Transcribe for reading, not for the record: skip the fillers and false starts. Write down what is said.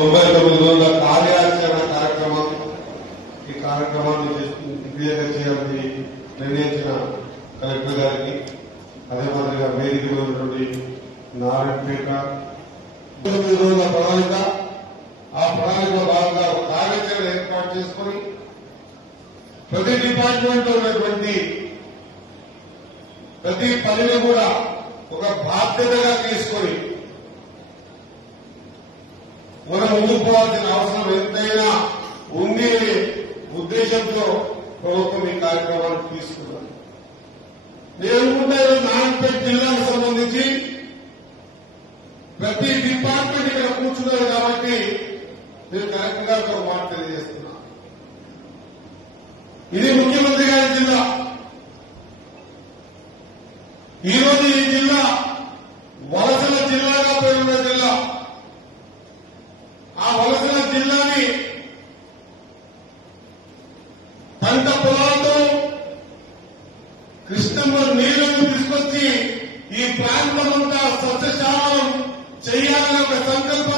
99 రోజుల కార్యాచరణ కార్యక్రమం ఈ కార్యక్రమాన్ని విజయంగా చేయాలని నిర్ణయించిన కలెక్టర్ గారికి అదే మాదిరిగా వేదిక ఉన్నటువంటి నారాయణపేట 99 రోజుల ప్రణాళిక ఆ ప్రణాళికలో భాగంగా కార్యాచరణ ఏర్పాటు చేసుకుని ప్రతి డిపార్ట్మెంట్ లో ఉన్నటువంటి ప్రతి పనిని కూడా ఒక బాధ్యతగా తీసుకొని మనం ముందుకు పోవాల్సిన అవసరం ఎంతైనా ఉంది అనే ఉద్దేశంతో ప్రభుత్వం ఈ కార్యక్రమాన్ని తీసుకున్నాను. నేనుకుంటే నారాయణపేట జిల్లాకు సంబంధించి ప్రతి డిపార్ట్మెంట్ ఇక్కడ కూర్చున్నారు కాబట్టి నేను కలెక్టర్ గారితో మాట తెలియజేస్తున్నా. ఇది ముఖ్యమంత్రి గారి జిల్లా. ఈరోజు ఈ జిల్లా వలసల జిల్లాగా పోయిన జిల్లా. ఆ వలసల జిల్లాని పంట పొలాలతో కృష్ణమ్మ నీళ్లను తీసుకొచ్చి ఈ ప్రాంతమంతా సస్యశాలం చేయాలనే ఒక సంకల్పం